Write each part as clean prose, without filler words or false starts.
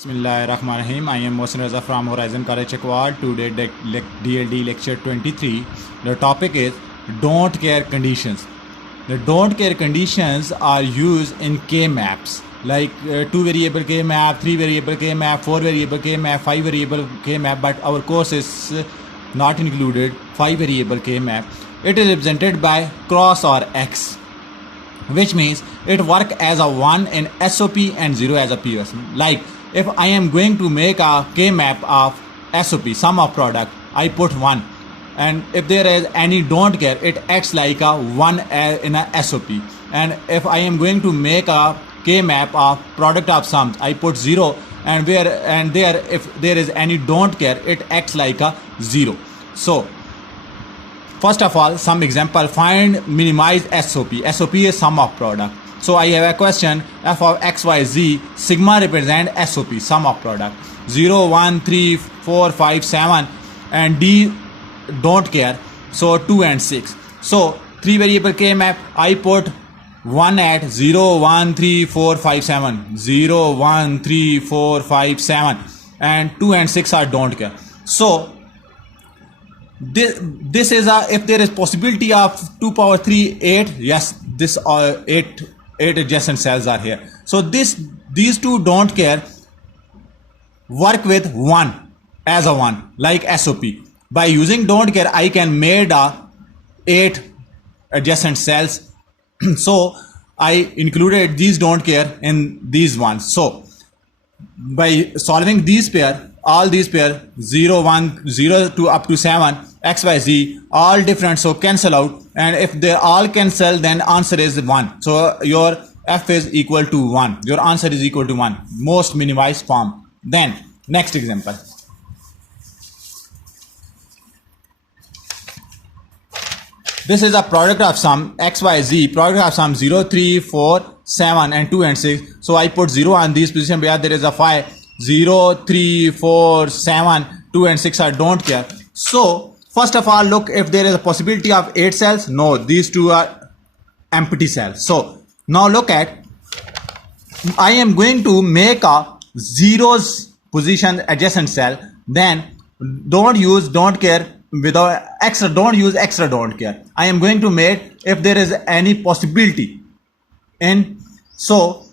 Bismillahirrahmanirrahim. I am Mohsin Raza from Horizon College Chakwal. Today DLD lecture 23. The topic is don't care conditions. The don't care conditions are used in K maps like 2 variable K map, 3 variable K map, 4 variable K map, 5 variable K map, but our course is not included 5 variable K map. It is represented by cross or X, which means it work as a 1 in SOP and 0 as a POS. Like if I am going to make a K map of SOP, sum of product, I put 1. And if there is any don't care, it acts like a 1 in a SOP. And if I am going to make a K map of product of sums, I put 0. And there, if there is any don't care, it acts like a 0. So first of all, some example, find minimize SOP. SOP is sum of product. So I have a question, f of x, y, z, sigma represent SOP, sum of product. 0, 1, 3, 4, 5, 7 and d don't care. So 2 and 6. So 3 variable K map, I put 1 at 0, 1, 3, 4, 5, 7. 0, 1, 3, 4, 5, 7. And 2 and 6 are don't care. So this is a, if there is possibility of 2 power 3 8, yes, this 8 adjacent cells are here. So these two don't care work with 1 as a 1 like SOP. By using don't care, I can made a 8 adjacent cells. So I included these don't care in these ones. So by solving these pair, all these pair 0, 1, 0 to up to 7, x, y, z, all different, so cancel out, and if they all cancel, then answer is 1. So your f is equal to 1. Your answer is equal to 1. Most minimized form. Then next example. This is a product of sum x, y, z, product of sum 0, 3, 4, 7 and 2 and 6. So I put 0 on these position where there is a 5. 0, 3, 4, 7, 2 and 6 are don't care. So first of all, look if there is a possibility of 8 cells. No, these two are empty cells. So now look at, I am going to make a zeros position adjacent cell. Then don't use don't care without extra, don't use extra don't care. I am going to make if there is any possibility. And so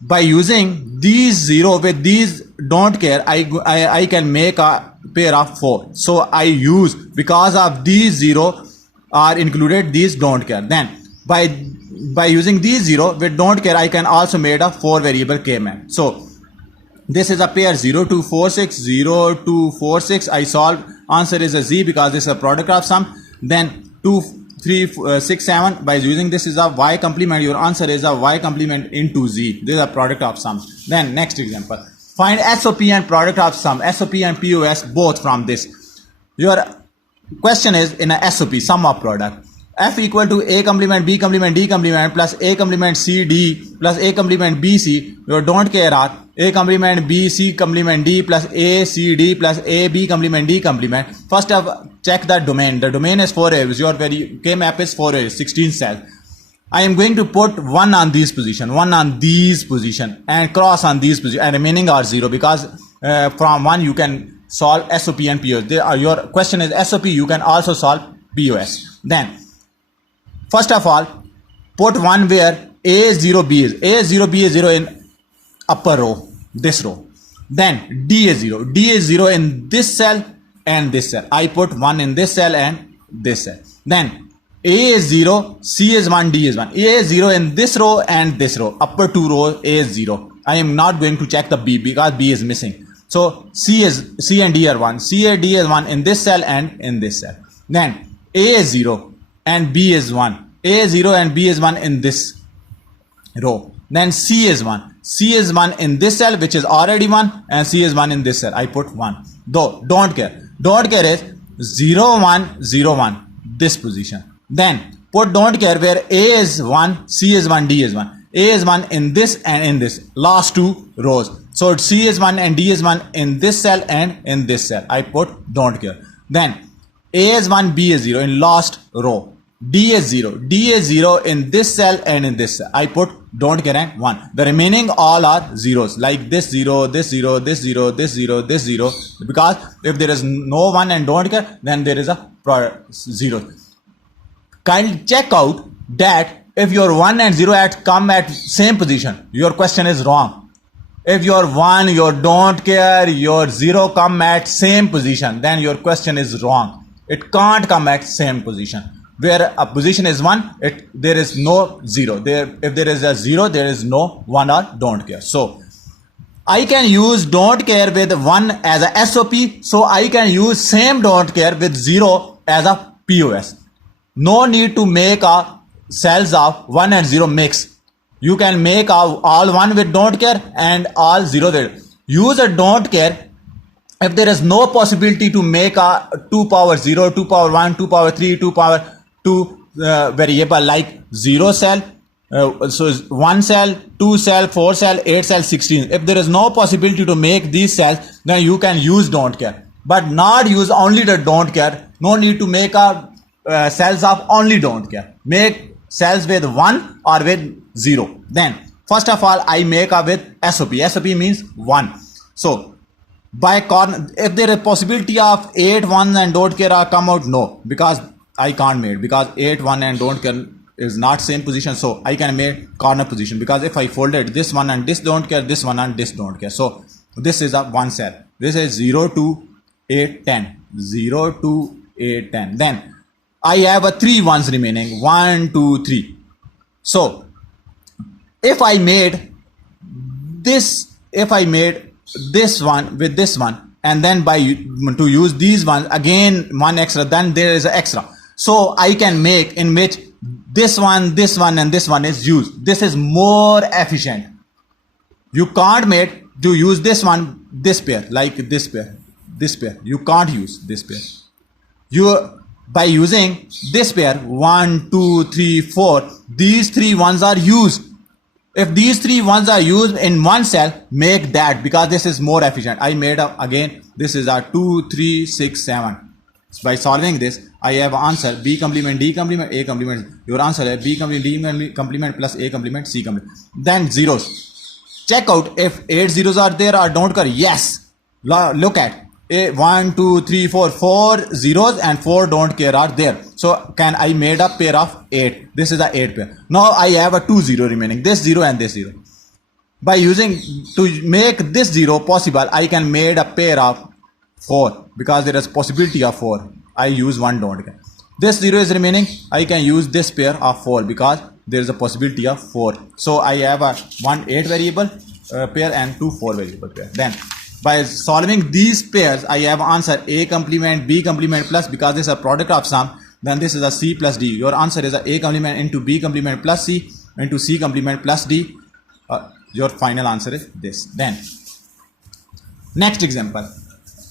by using these 0 with these don't care, I can make a pair of 4. So I use, because of these 0 are included, these don't care. Then by using these 0 with don't care, I can also make a 4 variable K map. So this is a pair 0 to 4 6, 0 to 4 6. I solve, answer is a z because this is a product of sum. Then 2, 3, 6, 7. By using this is a y complement, your answer is a y complement into z. This is a product of sum. Then next example, find SOP and product of sum, SOP and POS both from this. Your question is in a SOP, sum of product. F equal to a complement b complement d complement plus a complement c d plus a complement b c. Your don't care are a complement b c complement d plus a c d plus a b complement d complement. First of check the domain. The domain is 4 arrays. Your very K map is 4 arrays, 16 cells. I am going to put 1 on these position, 1 on these position and cross on these position, and remaining are 0 because from 1 you can solve SOP and POS. Your question is SOP, you can also solve POS. Then first of all, put 1 where A is 0, B is. A is 0, B is 0 in upper row, this row. Then D is 0. D is 0 in this cell and this cell. I put 1 in this cell and this cell. Then A is 0, C is 1, D is 1. A is 0 in this row and this row. Upper 2 rows, A is 0. I am not going to check the B because B is missing. So C and D are 1. C and D is 1 in this cell and in this cell. Then A is 0. And B is 1. A is 0 and B is 1 in this row. Then C is 1. C is 1 in this cell, which is already 1, and C is 1 in this cell. I put 1. Though, don't care. Don't care is 0, 1, 0, 1, this position. Then put don't care where A is 1, C is 1, D is 1. A is 1 in this and in this. Last 2 rows. So C is 1 and D is 1 in this cell and in this cell. I put don't care. Then A is 1, B is 0 in last row. D is 0. D is 0 in this cell and in this cell. I put don't care and 1. The remaining all are zeros. Like this 0, this 0, this 0, this 0, this 0. Because if there is no 1 and don't care, then there is a 0. Kindly check out that if your 1 and 0 come at same position, your question is wrong. If your 1, your don't care, your 0 come at same position, then your question is wrong. It can't come at same position. Where a position is 1, there is no 0. If there is a 0, there is no 1 or don't care. So I can use don't care with 1 as a SOP. So I can use same don't care with 0 as a POS. No need to make a cells of 1 and 0 mix. You can make all 1 with don't care and all 0 with. Use a don't care if there is no possibility to make a 2 power 0, 2 power 1, 2 power 3, 2 power 2 variable like 0 cell, so 1 cell, 2 cell, 4 cell, 8 cell, 16. If there is no possibility to make these cells, then you can use don't care. But not use only the don't care. No need to make a cells of only don't care. Make cells with 1 or with 0. Then first of all I make a with SOP. SOP means 1. So by corner, if there is possibility of 8 1 and don't care are come out, no, because I can't make, because 8 1 and don't care is not same position. So I can make corner position, because if I folded this one and this don't care, this one and this don't care. So this is a 1 cell. This is 0 2 8 10, 0 2 8 10. Then I have a 3 ones remaining, 1 2 3. So if I made this one with this one, and then to use these ones again 1 extra, then there is an extra. So I can make in which this one and this one is used. This is more efficient. You can't make to use this one, this pair, like this pair. You can't use this pair. By using this pair 1 2 3 4, these 3 ones are used. If these 3 ones are used in one cell, make that, because this is more efficient. I made up again, this is a 2 3 6 7. By solving this, I have answer B complement D complement A complement. Your answer is B complement D complement plus A complement C complement. Then zeros. Check out if 8 zeros are there or don't care. Yes. Look at 1 2 3 4 4 zeros and 4 don't care are there. So can I made a pair of 8? This is a 8 pair. Now I have a 2 0 remaining, this 0 and this 0. By using to make this 0 possible, I can made a pair of 4, because there is possibility of 4. I use 1 don't care. This 0 is remaining, I can use this pair of 4, because there is a possibility of 4. So I have a 1 8 variable pair and 2 4 variable pair. Then by solving these pairs, I have answer A complement B complement plus, because this is a product of sum, then this is a C plus D. Your answer is a complement into B complement plus C into C complement plus D. Your final answer is this. Then next example.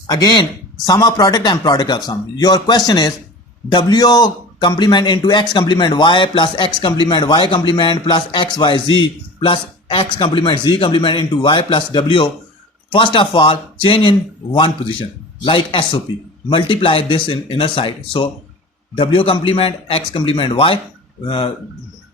Again, sum of product and product of sum. Your question is W complement into X complement Y plus X complement Y complement plus X Y Z plus X complement Z complement into Y plus W. First of all, change in one position like SOP. Multiply this in inner side. So W complement X complement Y.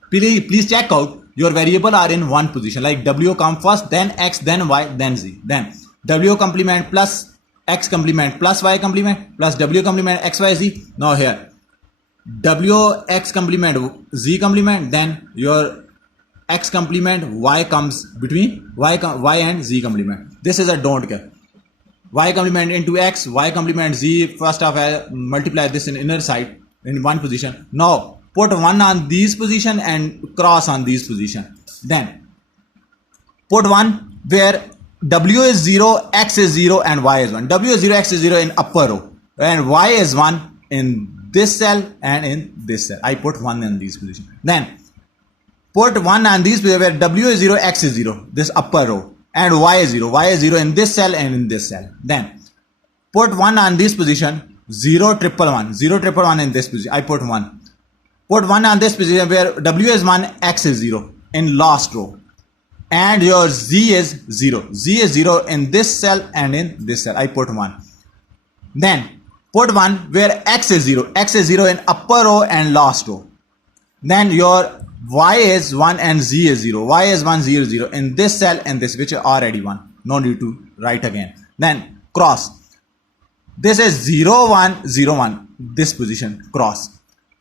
Please check out your variable are in one position, like W come first, then X, then Y, then Z. Then W complement plus X complement plus Y complement plus W complement X Y Z. Now here W X complement Z complement, then your X complement Y comes between Y and Z complement. This is a don't care. Y complement into X, Y complement Z. First of all, multiply this in inner side in one position. Now put 1 on these position and cross on these position. Then put 1 where W is 0, X is 0 and Y is 1. W is 0, X is 0 in upper row and Y is 1 in this cell and in this cell. I put 1 in these positions. Then put 1 on these positions where W is 0, X is 0, this upper row, and Y is 0. Y is 0 in this cell and in this cell. Then put 1 on this position, 0 triple 1, 0 triple 1 in this position. I put 1. Put 1 on this position where W is 1, X is 0 in last row. And your Z is 0. Z is 0 in this cell and in this cell. I put 1. Then put 1 where X is 0. X is 0 in upper row and last row. Then your y is 1 and z is 0. Y is 1, 0, 0. In this cell and this, which are already 1. No need to write again. Then cross. This is 0, 1, 0, 1. This position, cross.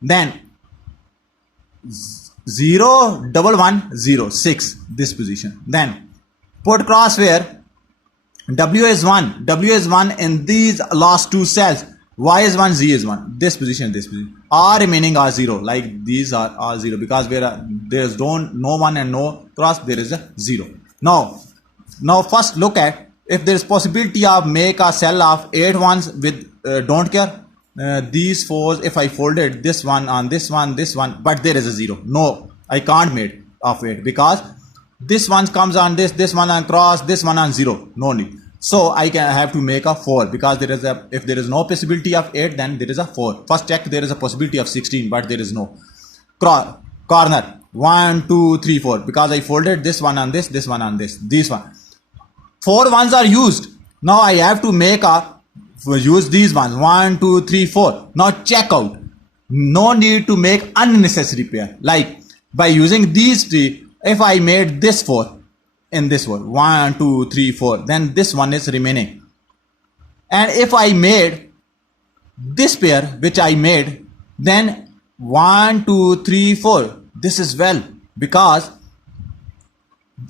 Then 0, 1, 1, 0, 6. This position. Then put cross where W is 1. W is 1 in these last two cells. Y is 1, Z is 1. This position, this position. All remaining are 0. Like these are 0 because where there is no 1 and no cross, there is a 0. Now first look at if there is possibility of make a cell of 8 ones with don't care. These 4s, if I folded this one on this one, but there is a 0. No, I can't make of 8 because this one comes on this one on cross, this one on 0. No need. So I can have to make a 4 because there is a, if there is no possibility of 8, then there is a 4. First check there is a possibility of 16, but there is no. Corner 1, 2, 3, 4 because I folded this one on this one on this one. 4 ones are used. Now I have to make a use these ones 1, 2, 3, 4. Now check out. No need to make unnecessary pair. Like by using these 3, if I made this 4 in this one 1, 2, 3, 4, then this one is remaining. And if I made this pair which I made, then 1, 2, 3, 4, this is well because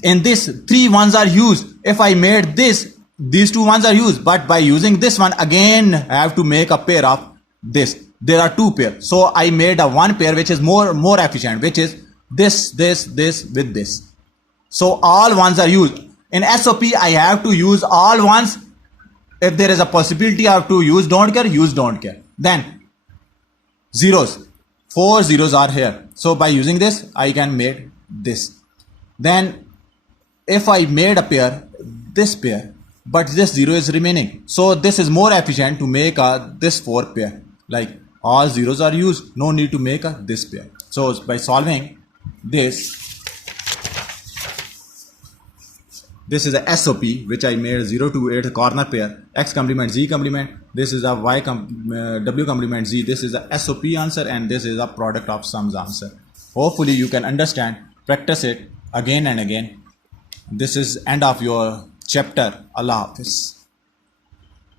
in this 3 ones are used. If I made this, these 2 ones are used, but by using this one again I have to make a pair of this. There are 2 pairs, so I made a 1 pair which is more efficient, which is this with this. So all ones are used. In SOP I have to use all ones. If there is a possibility I have to use don't care, use don't care. Then zeros, 4 zeros are here, so by using this I can make this. Then if I made a pair, this pair, but this 0 is remaining, so this is more efficient to make this 4 pair. Like all zeros are used, no need to make this pair. So by solving this is a SOP which I made 0 to 8 corner pair, x complement z complement. This is a w complement z. This is a SOP answer and this is a product of sums answer. Hopefully you can understand. Practice it again and again. This is end of your chapter. Allah Hafiz.